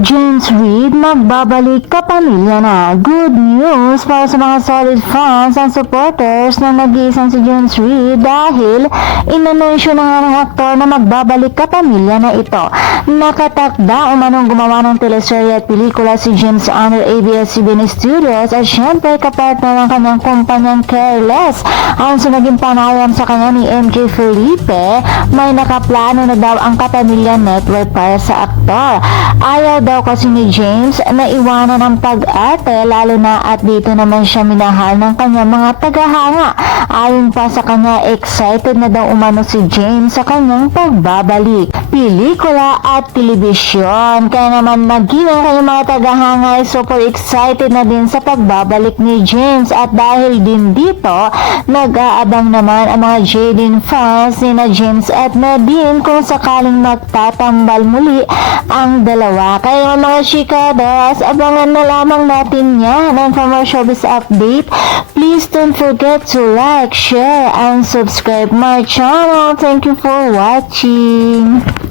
James Reid magbabalik kapamilya na. Good news para sa mga solid fans and supporters na nag-iisang si James Reid dahil inanonsyo na nga ng aktor na magbabalik kapamilya na ito. Nakatakda umanong gumawa ng teleserye at pelikula si James under ABS-CBN Studios at syempre kapartner ng kanyang kumpanyang Careless. Ang naging panayam sa kanya ni MJ Felipe, may nakaplano na daw ang Kapamilya Network para sa aktor. Ayaw daw kasi ni James na iwanan ang pag-arte lalo na at dito naman siya minahal ng kanyang mga tagahanga. Ayon pa sa kanya, excited na daw umano si James sa kanyang pagbabalik. Pelikula at telebisyon. Kaya naman naging ang kanyang mga tagahanga ay super excited na din sa pagbabalik ni James at dahil din dito, nag-aabang naman ang mga Jaden fans ni na James at Nadine kung sakaling magtatambal muli ang dalawa. Kaya mga chikadas, abangan na lamang natin yan. And for more showbiz update, please don't forget to like, share, and subscribe my channel. Thank you for watching.